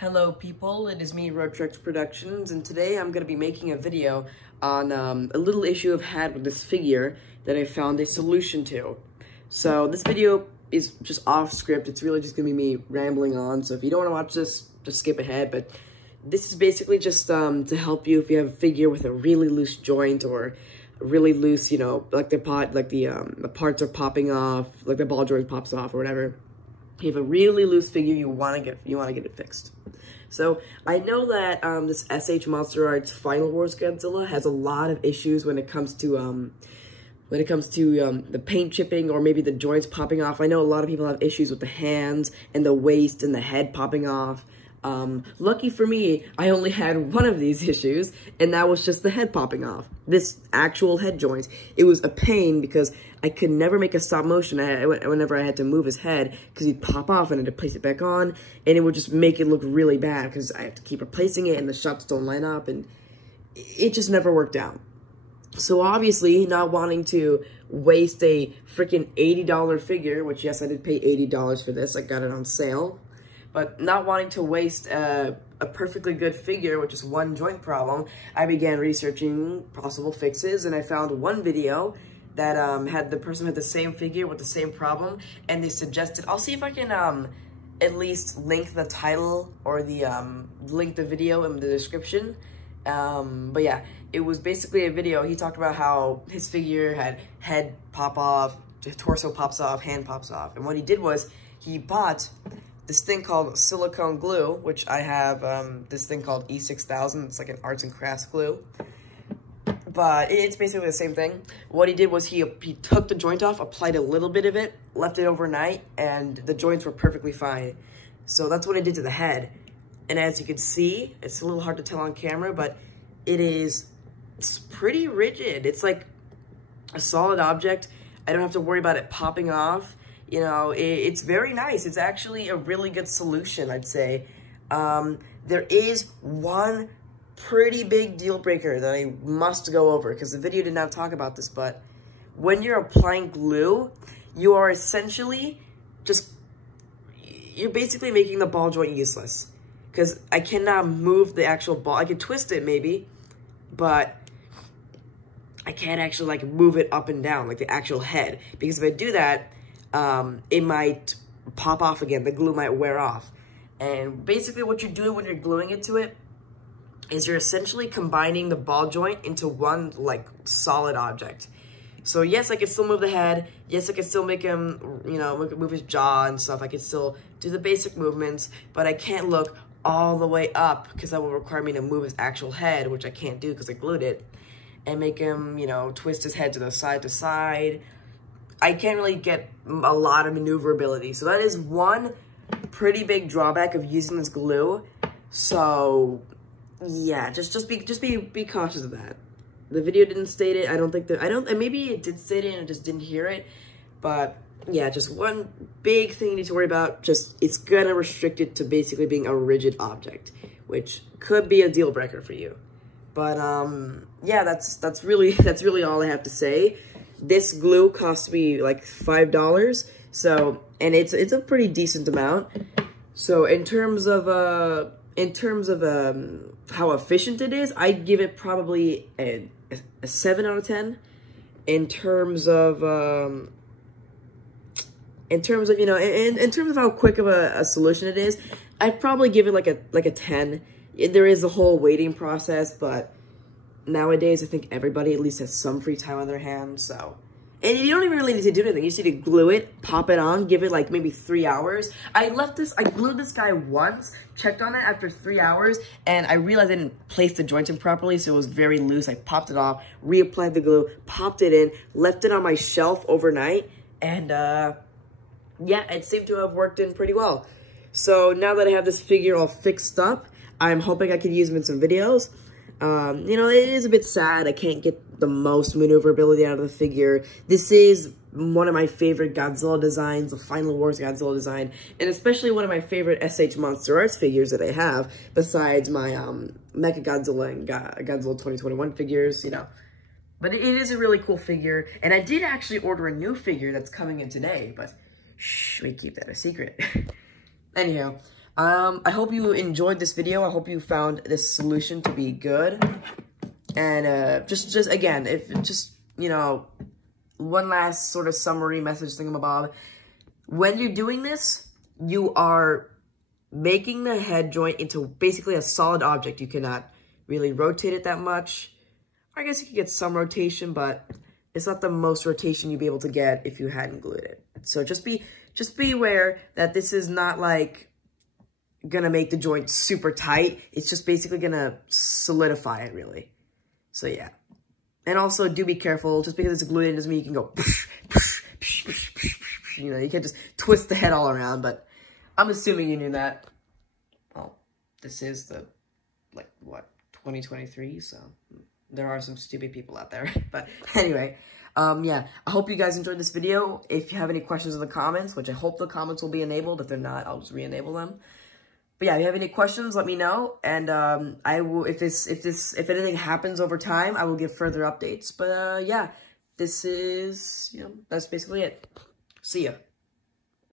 Hello people, it is me, Roadtrex Productions, and today I'm going to be making a video on a little issue I've had with this figure that I found a solution to. So this video is just off script, it's really just going to be me rambling on, so if you don't want to watch this, just skip ahead, but this is basically just to help you if you have a figure with a really loose joint or really loose, you know, like the parts are popping off, like the ball joint pops off or whatever. You have a really loose figure, you want to get it fixed. So I know that this SH Monster Arts Final Wars Godzilla has a lot of issues when it comes to the paint chipping or maybe the joints popping off. I know a lot of people have issues with the hands and the waist and the head popping off. Lucky for me, I only had one of these issues, and that was just the head popping off. This actual head joint. It was a pain because I could never make a stop motion whenever I had to move his head because he'd pop off and I had to place it back on, and it would just make it look really bad because I have to keep replacing it and the shots don't line up, and it just never worked out. So obviously, not wanting to waste a freaking $80 figure, which yes, I did pay $80 for this, I got it on sale, but not wanting to waste a perfectly good figure with just one joint problem, I began researching possible fixes, and I found one video that had the same figure with the same problem, and they suggested, I'll see if I can at least link the title or link the video in the description. But yeah, it was basically a video. He talked about how his figure had head pop off, torso pops off, hand pops off, and what he did was he bought this thing called silicone glue, which I have this thing called E6000. It's like an arts and crafts glue, but it's basically the same thing. What he did was he took the joint off, applied a little bit of it, left it overnight, and the joints were perfectly fine. So that's what I did to the head. And as you can see, it's a little hard to tell on camera, but it's pretty rigid. It's like a solid object. I don't have to worry about it popping off. You know, it's very nice. It's actually a really good solution, I'd say. There is one pretty big deal breaker that I must go over, because the video did not talk about this, but when you're applying glue, you are essentially you're basically making the ball joint useless. Because I cannot move the actual ball. I can twist it maybe, but I can't actually like move it up and down, like the actual head. Because if I do that, it might pop off again. The glue might wear off. And basically what you're doing when you're gluing it to it is you're essentially combining the ball joint into one like solid object. So yes, I can still move the head. Yes, I can still make him, you know, move his jaw and stuff. I can still do the basic movements, but I can't look all the way up because that will require me to move his actual head, which I can't do because I glued it, and make him, you know, twist his head to side. I can't really get a lot of maneuverability. So that is one pretty big drawback of using this glue. So yeah, just be cautious of that. The video didn't state it. I don't think that, and maybe it did state it and I just didn't hear it. But yeah, just one big thing you need to worry about. Just, it's gonna restrict it to basically being a rigid object, which could be a deal breaker for you. But yeah, that's really all I have to say. This glue cost me like $5. So, and it's a pretty decent amount. So in terms of how efficient it is, I'd give it probably a 7 out of 10. In terms of you know, in terms of how quick of a solution it is, I'd probably give it like a 10. There is a whole waiting process, but nowadays I think everybody at least has some free time on their hands, so. And you don't even really need to do anything. You just need to glue it, pop it on, give it like maybe 3 hours. I glued this guy once, checked on it after 3 hours, and I realized I didn't place the joint in properly, so it was very loose. I popped it off, reapplied the glue, popped it in, left it on my shelf overnight, and yeah, it seemed to have worked in pretty well. So now that I have this figure all fixed up, I'm hoping I can use him in some videos. You know, it is a bit sad I can't get the most maneuverability out of the figure. This is one of my favorite Godzilla designs, the Final Wars Godzilla design, and especially one of my favorite SH Monster Arts figures that I have, besides my Mechagodzilla and Godzilla 2021 figures, you know. But it is a really cool figure, and I did actually order a new figure that's coming in today, but shh, we keep that a secret. Anyhow, I hope you enjoyed this video. I hope you found this solution to be good. And just again, you know, one last sort of summary message thingamabob. When you're doing this, you are making the head joint into basically a solid object. You cannot really rotate it that much. I guess you could get some rotation, but it's not the most rotation you'd be able to get if you hadn't glued it. So just be aware that this is not like gonna make the joint super tight. It's just basically gonna solidify it, really. So yeah. And also do be careful. Just because it's glued in doesn't mean you can go you know, you can just twist the head all around, but I'm assuming you knew that. Well, this is the, like, what, 2023, so there are some stupid people out there. But anyway, yeah, I hope you guys enjoyed this video. If you have any questions in the comments, which I hope the comments will be enabled. If they're not, I'll just re-enable them. But yeah, if you have any questions, let me know. And I will, if anything happens over time, I will give further updates. But yeah, this is, you know, that's basically it. See ya.